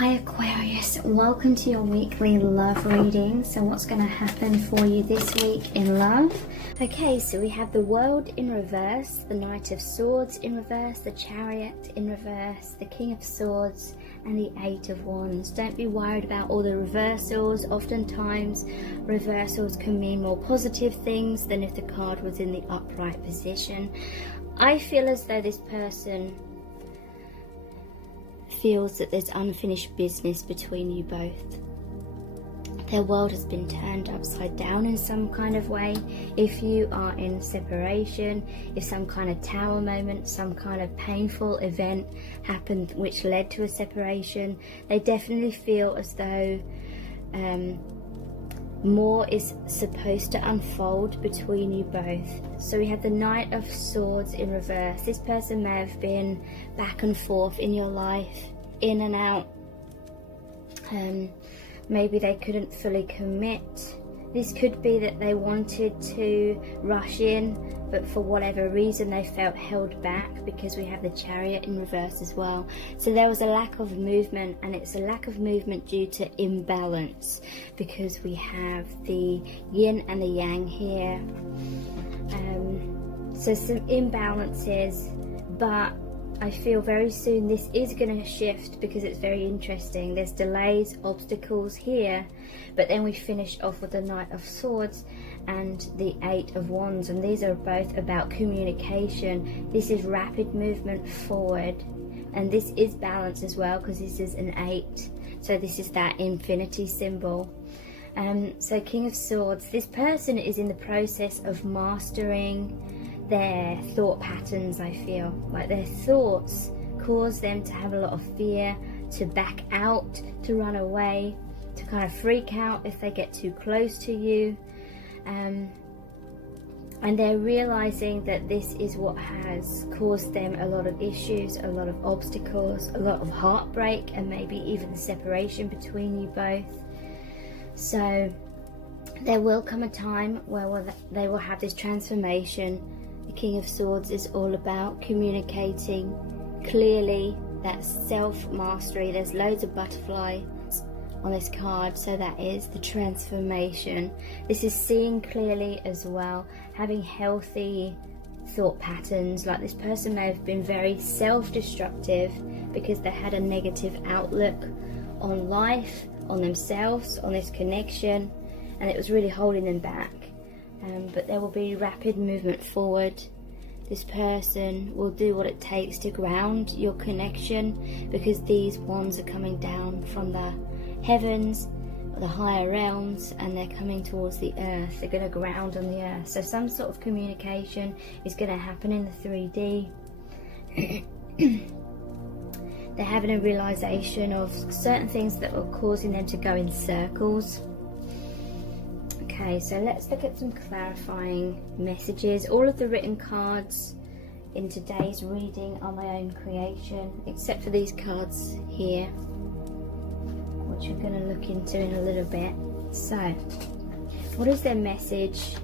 Hi Aquarius, welcome to your weekly love reading. So what's going to happen for you this week in love? Okay, so we have the World in reverse, the Knight of Swords in reverse, the Chariot in reverse, the King of Swords and the Eight of Wands. Don't be worried about all the reversals. Oftentimes reversals can mean more positive things than if the card was in the upright position. I feel as though this person feels that there's unfinished business between you both. Their world has been turned upside down in some kind of way. If you are in separation, if some kind of tower moment, some kind of painful event happened which led to a separation, they definitely feel as though more is supposed to unfold between you both. So we have the Knight of Swords in reverse. This person may have been back and forth in your life, in and out. Maybe they couldn't fully commit. This could be that they wanted to rush in, but for whatever reason they felt held back, because we have the Chariot in reverse as well. So there was a lack of movement, and it's a lack of movement due to imbalance, because we have the yin and the yang here. So some imbalances, but I feel very soon this is going to shift, because it's very interesting. There's delays, obstacles here, but then we finish off with the Knight of Swords and the Eight of Wands, and these are both about communication. This is rapid movement forward, and this is balance as well, because this is an 8, so this is that infinity symbol. So King of Swords, this person is in the process of mastering their thought patterns. I feel like their thoughts cause them to have a lot of fear, to back out, to run away, to kind of freak out if they get too close to you, and they're realizing that this is what has caused them a lot of issues, a lot of obstacles, a lot of heartbreak, and maybe even separation between you both. So there will come a time where they will have this transformation. The King of Swords is all about communicating clearly, that self-mastery. There's loads of butterflies on this card, so that is the transformation. This is seeing clearly as well, having healthy thought patterns. Like this person may have been very self-destructive because they had a negative outlook on life, on themselves, on this connection, and it was really holding them back. But there will be rapid movement forward. This person will do what it takes to ground your connection, because these wands are coming down from the heavens, the higher realms, and they're coming towards the earth. They're going to ground on the earth. So some sort of communication is going to happen in the 3D. They're having a realization of certain things that were causing them to go in circles. Okay, so let's look at some clarifying messages. All of the written cards in today's reading are my own creation, except for these cards here, which we're going to look into in a little bit. So, what is their message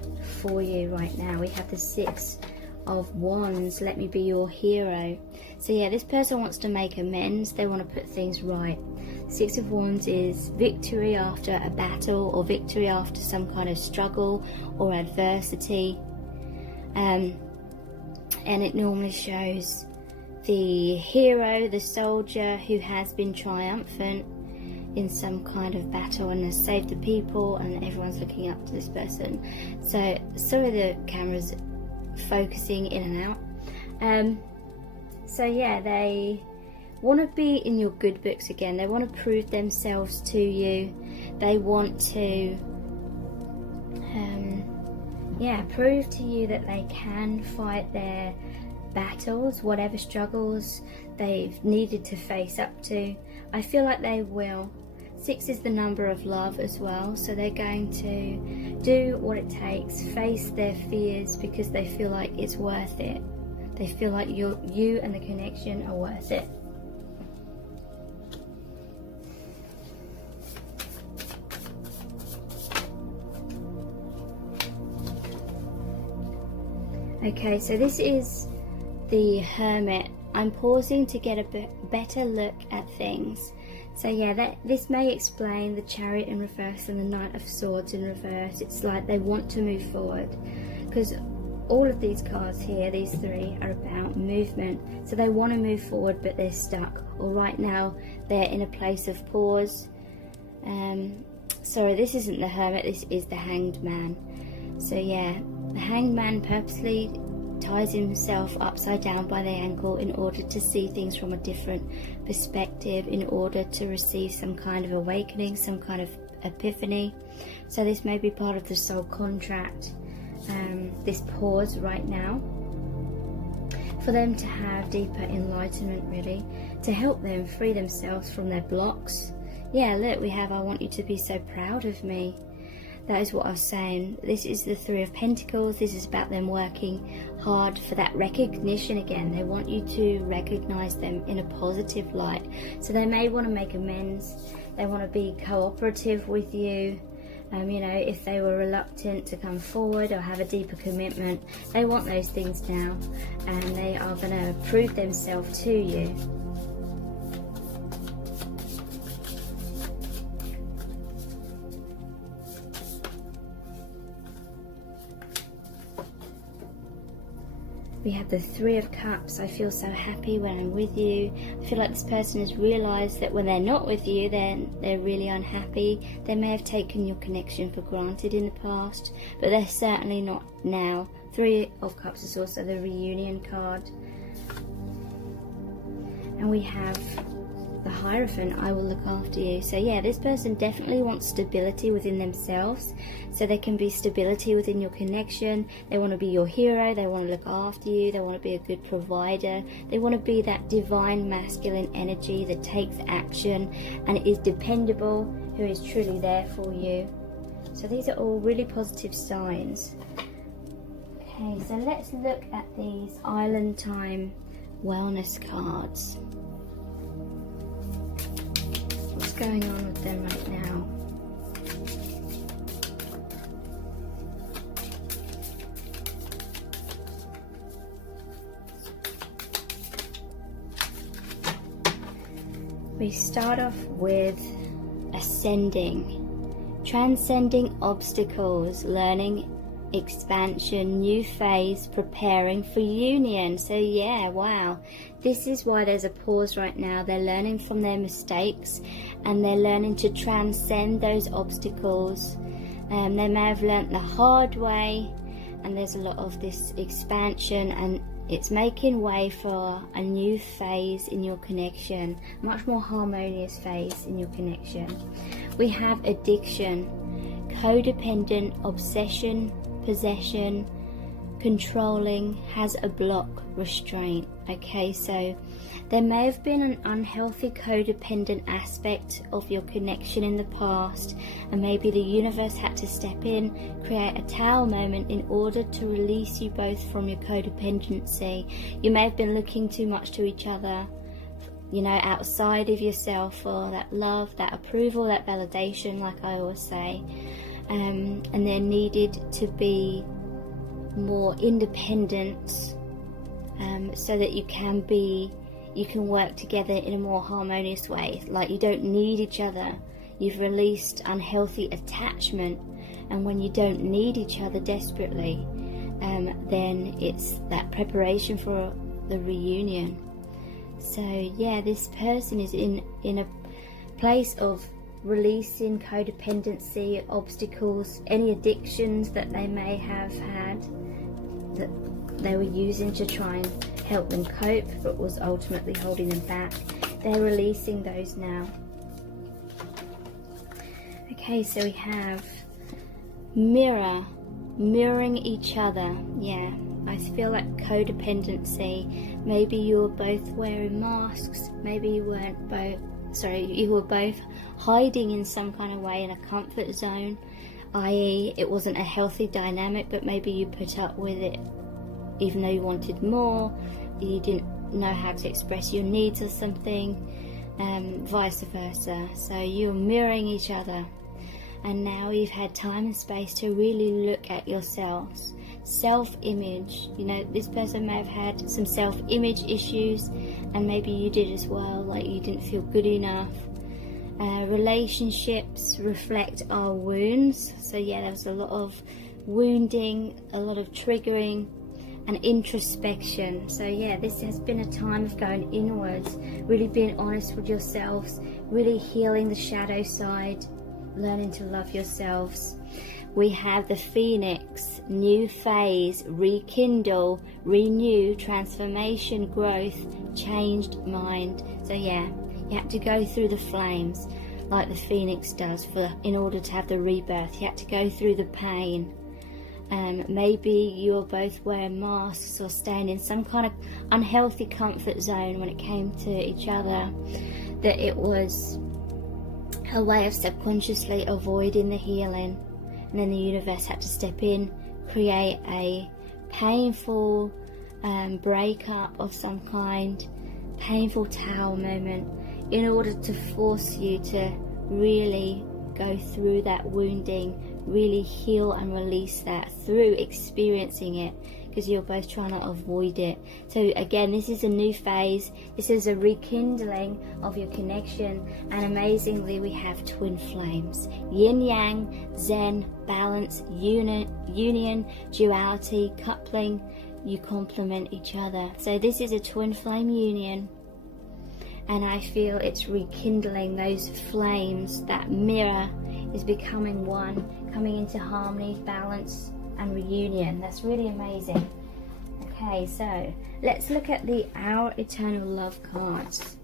for you right now? We have the Six of Wands. Let me be your hero. So yeah, this person wants to make amends. They want to put things right. Six of Wands is victory after a battle, or victory after some kind of struggle or adversity, and it normally shows the hero, the soldier who has been triumphant in some kind of battle and has saved the people, and everyone's looking up to this person. So sorry, the camera's focusing in and out. So yeah, they want to be in your good books again. They want to prove themselves to you. They want to prove to you that they can fight their battles, whatever struggles they've needed to face up to. I feel like they will. 6 is the number of love as well, so they're going to do what it takes, face their fears, because they feel like it's worth it. They feel like you and the connection are worth it. Okay, so this is the Hermit. I'm pausing to get a better look at things. So yeah, this may explain the Chariot in reverse and the Knight of Swords in reverse. It's like they want to move forward, because all of these cards here, these three, are about movement. So they want to move forward, but they're stuck, or right now they're in a place of pause. Sorry, this isn't the Hermit, this is the Hanged Man. So yeah, the Hanged Man purposely ties himself upside down by the ankle in order to see things from a different perspective, in order to receive some kind of awakening, some kind of epiphany. So this may be part of the soul contract, this pause right now, for them to have deeper enlightenment, really, to help them free themselves from their blocks. Yeah, look, we have, I want you to be so proud of me. That is what I was saying. This is the Three of Pentacles. This is about them working hard for that recognition again. They want you to recognize them in a positive light. So they may want to make amends. They want to be cooperative with you. You know, if they were reluctant to come forward or have a deeper commitment, they want those things now, and they are going to prove themselves to you. We have the Three of Cups. I feel so happy when I'm with you. I feel like this person has realised that when they're not with you, then they're really unhappy. They may have taken your connection for granted in the past, but they're certainly not now. Three of Cups is also the reunion card. And we have the Hierophant, I will look after you. So yeah, this person definitely wants stability within themselves, so there can be stability within your connection. They want to be your hero, they want to look after you, they want to be a good provider, they want to be that divine masculine energy that takes action and is dependable, who is truly there for you. So these are all really positive signs. Okay, so let's look at these Island Time wellness cards. What's going on with them right now? We start off with ascending, transcending obstacles, learning, expansion, new phase, preparing for union. So yeah, wow, this is why there's a pause right now. They're learning from their mistakes, and they're learning to transcend those obstacles. They may have learnt the hard way, and there's a lot of this expansion, and it's making way for a new phase in your connection, much more harmonious phase in your connection. We have addiction, codependent, obsession, possession, controlling, has a block, restraint. Okay, so there may have been an unhealthy codependent aspect of your connection in the past, and maybe the universe had to step in, create a tower moment in order to release you both from your codependency. You may have been looking too much to each other, you know, outside of yourself, for that love, that approval, that validation, like I always say. And there needed to be more independence, so that you can work together in a more harmonious way. Like, you don't need each other. You've released unhealthy attachment, and when you don't need each other desperately, then it's that preparation for the reunion. So yeah, this person is in a place of releasing codependency, obstacles, any addictions that they may have had that they were using to try and help them cope, but was ultimately holding them back. They're releasing those now. Okay, so we have mirroring each other. Yeah, I feel like codependency. Maybe you were both wearing masks, maybe you weren't both. You were both hiding in some kind of way in a comfort zone, i.e. it wasn't a healthy dynamic, but maybe you put up with it even though you wanted more, you didn't know how to express your needs or something, vice versa. So you're mirroring each other, and now you've had time and space to really look at yourselves. Self-image, you know, this person may have had some self-image issues, and maybe you did as well, like you didn't feel good enough, relationships reflect our wounds. So yeah, there was a lot of wounding, a lot of triggering and introspection. So yeah, this has been a time of going inwards, really being honest with yourselves, really healing the shadow side, learning to love yourselves. We have the Phoenix, new phase, rekindle, renew, transformation, growth, changed mind. So yeah, you have to go through the flames like the Phoenix does in order to have the rebirth. You have to go through the pain. Maybe you're both wearing masks or staying in some kind of unhealthy comfort zone when it came to each other, that it was a way of subconsciously avoiding the healing, and then the universe had to step in, create a painful breakup of some kind, painful tower moment, in order to force you to really go through that wounding, really heal and release that through experiencing it, because you're both trying to avoid it. So again, this is a new phase, this is a rekindling of your connection, and amazingly we have twin flames, yin yang, zen, balance, union, duality, coupling. You complement each other. So this is a twin flame union, and I feel it's rekindling those flames. That mirror is becoming one, coming into harmony, balance and reunion. That's really amazing. Okay, so let's look at Our Eternal Love cards.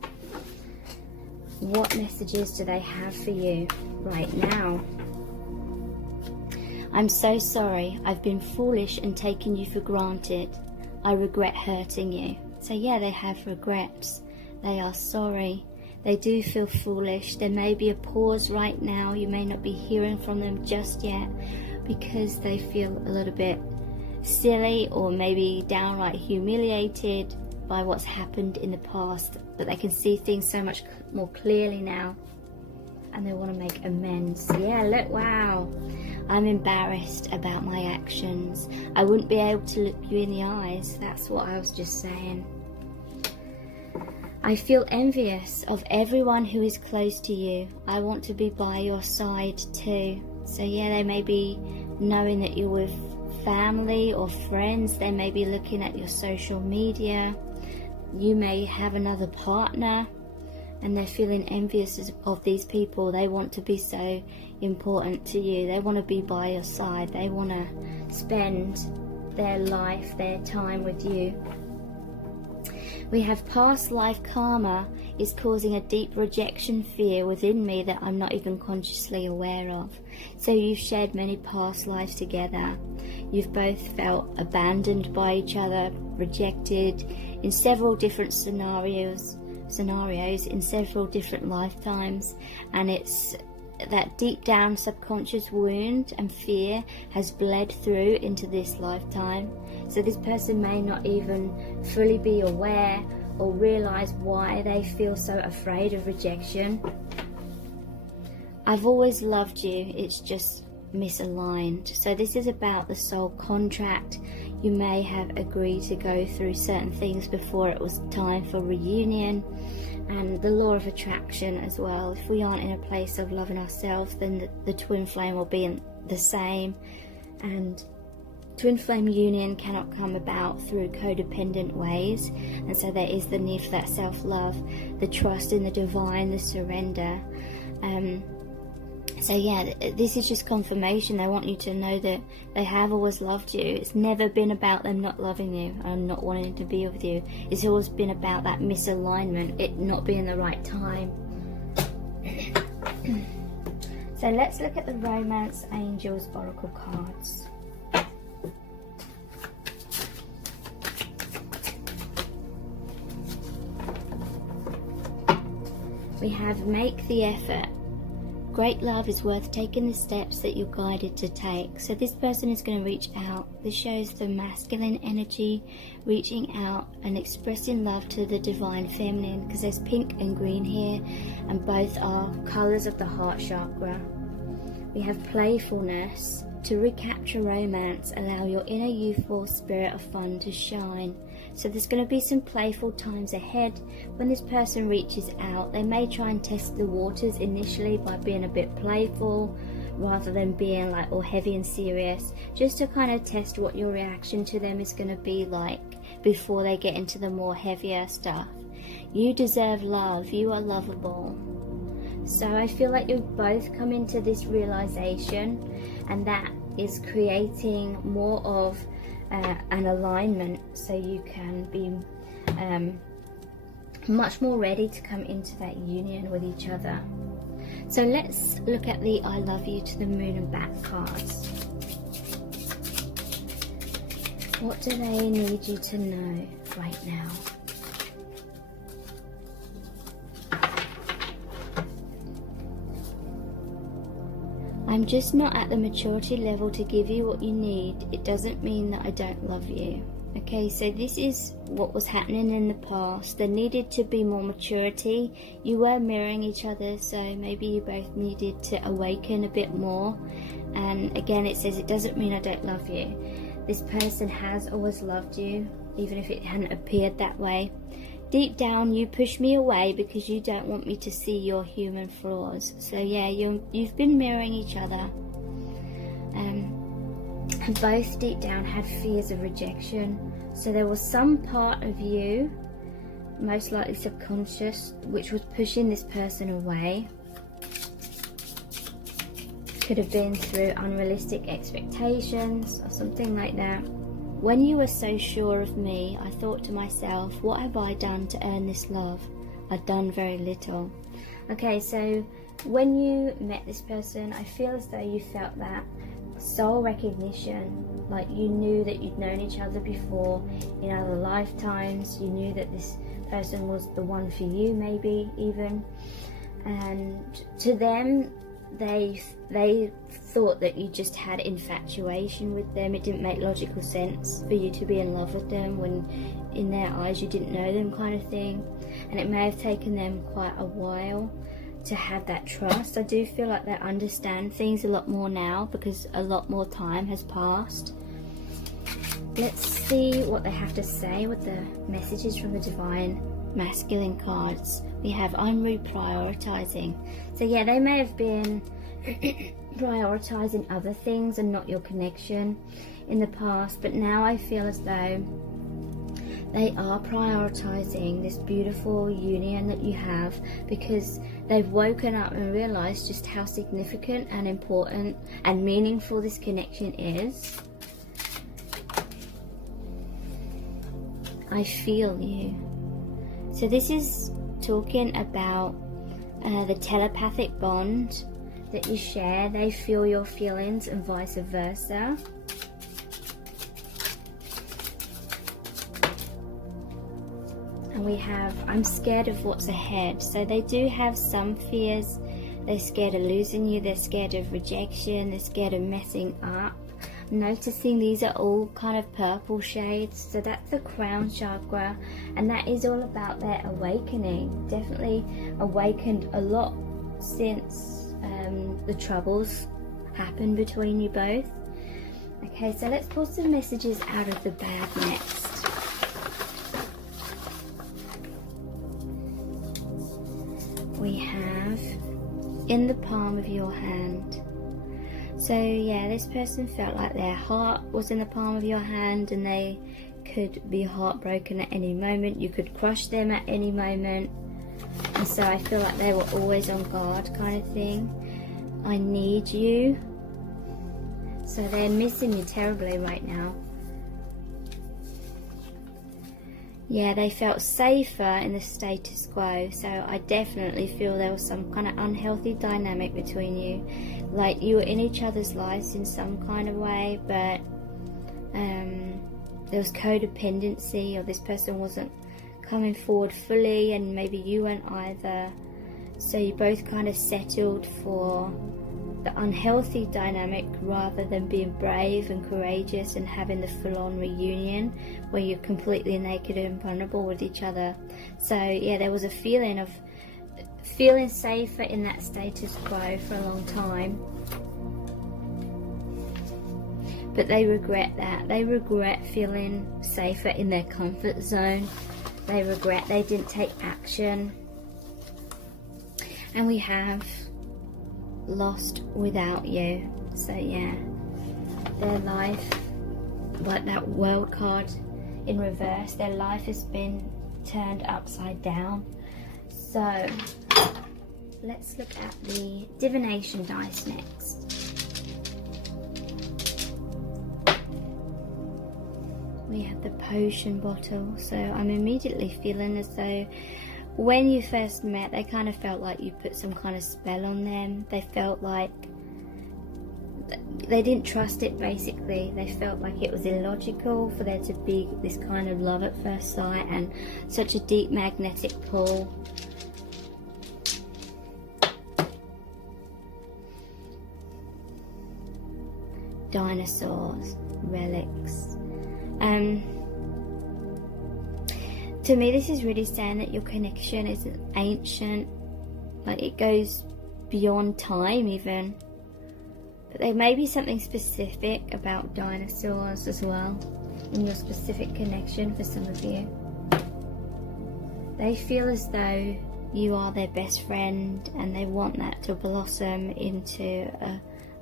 What messages do they have for you right now? I'm so sorry. I've been foolish and taken you for granted. I regret hurting you. So yeah, they have regrets. They are sorry. They do feel foolish. There may be a pause right now. You may not be hearing from them just yet because they feel a little bit silly or maybe downright humiliated by what's happened in the past. But they can see things so much more clearly now, and they want to make amends. Yeah, look, wow. I'm embarrassed about my actions. I wouldn't be able to look you in the eyes. That's what I was just saying. I feel envious of everyone who is close to you. I want to be by your side too. So yeah, they may be knowing that you're with family or friends. They may be looking at your social media. You may have another partner, and they're feeling envious of these people. They want to be so important to you. They want to be by your side. They want to spend their life, their time with you. We have past life karma is causing a deep rejection fear within me that I'm not even consciously aware of. So you've shared many past lives together. You've both felt abandoned by each other, rejected in several different scenarios in several different lifetimes, and it's that deep down subconscious wound and fear has bled through into this lifetime. So this person may not even fully be aware or realize why they feel so afraid of rejection. I've always loved you, it's just misaligned. So this is about the soul contract. You may have agreed to go through certain things before it was time for reunion, and the law of attraction as well. If we aren't in a place of loving ourselves, then the twin flame will be the same, and twin flame union cannot come about through codependent ways, and so there is the need for that self-love, the trust in the divine, the surrender. So yeah, this is just confirmation. They want you to know that they have always loved you. It's never been about them not loving you and not wanting to be with you. It's always been about that misalignment, it not being the right time. So let's look at the Romance Angels Oracle cards. We have make the effort. Great love is worth taking the steps that you're guided to take. So this person is going to reach out. This shows the masculine energy reaching out and expressing love to the divine feminine, because there's pink and green here, and both are colours of the heart chakra. We have playfulness. To recapture romance, allow your inner youthful spirit of fun to shine. So there's going to be some playful times ahead. When this person reaches out, they may try and test the waters initially by being a bit playful rather than being like all heavy and serious, just to kind of test what your reaction to them is going to be like before they get into the more heavier stuff. You deserve love. You are lovable. So I feel like you've both come into this realization, and that is creating more of an alignment, so you can be much more ready to come into that union with each other. So let's look at the I love you to the moon and back cards. What do they need you to know right now? I'm just not at the maturity level to give you what you need. It doesn't mean that I don't love you. Okay, so this is what was happening in the past. There needed to be more maturity. You were mirroring each other, so maybe you both needed to awaken a bit more. And again, it says it doesn't mean I don't love you. This person has always loved you, even if it hadn't appeared that way. Deep down, you push me away because you don't want me to see your human flaws. So yeah, you've been mirroring each other. And both deep down had fears of rejection. So there was some part of you, most likely subconscious, which was pushing this person away. Could have been through unrealistic expectations or something like that. When you were so sure of me, I thought to myself, what have I done to earn this love? I've done very little. Okay, so when you met this person, I feel as though you felt that soul recognition, like you knew that you'd known each other before in other lifetimes. You knew that this person was the one for you, maybe even. And to them, they thought that you just had infatuation with them. It didn't make logical sense for you to be in love with them when in their eyes you didn't know them, kind of thing. And it may have taken them quite a while to have that trust. I do feel like they understand things a lot more now because a lot more time has passed. Let's see what they have to say with the messages from the divine masculine cards. We have I'm reprioritizing. So yeah, they may have been prioritizing other things and not your connection in the past, but now I feel as though they are prioritizing this beautiful union that you have because they've woken up and realized just how significant and important and meaningful this connection is. I feel you. So this is talking about the telepathic bond that you share. They feel your feelings and vice versa. And we have I'm scared of what's ahead. So they do have some fears. They're scared of losing you. They're scared of rejection. They're scared of messing up. Noticing these are all kind of purple shades, so that's the crown chakra, and that is all about their awakening. Definitely awakened a lot since the troubles happened between you both. Okay, so let's pull some messages out of the bag next. We have in the palm of your hand. So yeah, this person felt like their heart was in the palm of your hand and they could be heartbroken at any moment. You could crush them at any moment. And so I feel like they were always on guard, kind of thing. I need you. So they're missing you terribly right now. Yeah, they felt safer in the status quo. So I definitely feel there was some kind of unhealthy dynamic between you. Like you were in each other's lives in some kind of way, but there was codependency, or this person wasn't coming forward fully and maybe you weren't either. So you both kind of settled for the unhealthy dynamic rather than being brave and courageous and having the full-on reunion where you're completely naked and vulnerable with each other. So yeah, there was a feeling of feeling safer in that status quo for a long time. but they regret that. They regret feeling safer in their comfort zone. They regret they didn't take action. And we have lost without you. So yeah, their life, like that world card in reverse, their life has been turned upside down. So let's look at the divination dice next. We have the potion bottle. So I'm immediately feeling as though when you first met, they kind of felt like you put some kind of spell on them. They felt like they didn't trust it, basically. They felt like it was illogical for there to be this kind of love at first sight and such a deep magnetic pull. Dinosaurs, relics. To me, this is really saying that your connection is ancient, like it goes beyond time even. But there may be something specific about dinosaurs as well in your specific connection for some of you. They feel as though you are their best friend and they want that to blossom into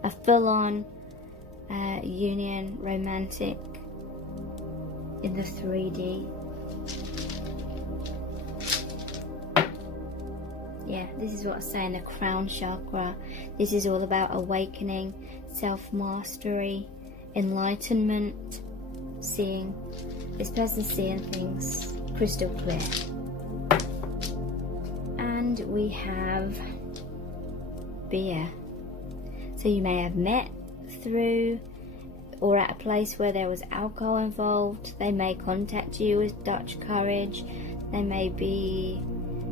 a full-on union, romantic, in the 3D. Yeah, this is what I'm saying, the crown chakra. This is all about awakening, self-mastery, enlightenment, seeing. This person's seeing things crystal clear. And we have beer. So you may have met through or at a place where there was alcohol involved. They may contact you with Dutch courage. They may be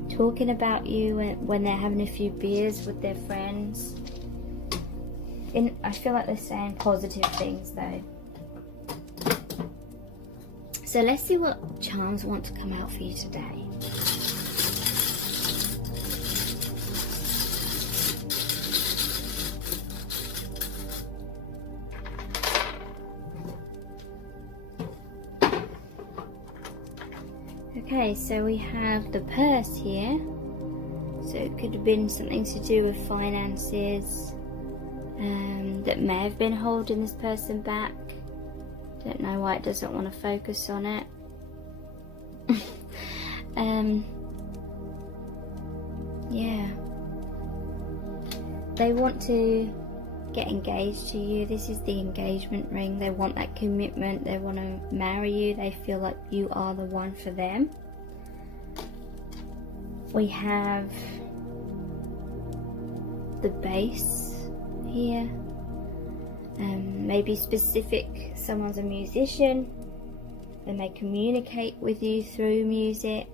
talking about you when they're having a few beers with their friends. I feel like they're saying positive things though. So let's see what charms want to come out for you today. Okay, so we have the purse here. So it could have been something to do with finances that may have been holding this person back. Don't know why it doesn't want to focus on it. Yeah. They want to get engaged to you. This is the engagement ring. They want that commitment. They want to marry you. They feel like you are the one for them. We have the base here. Maybe specific, someone's a musician. They may communicate with you through music.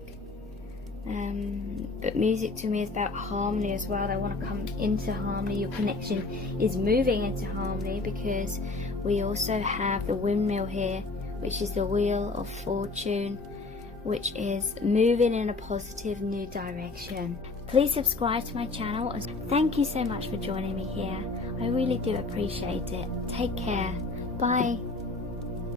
But music to me is about harmony as well. They want to come into harmony. Your connection is moving into harmony because we also have the windmill here, which is the wheel of fortune, which is moving in a positive new direction. Please subscribe to my channel. Thank you so much for joining me here. I really do appreciate it. Take care. Bye.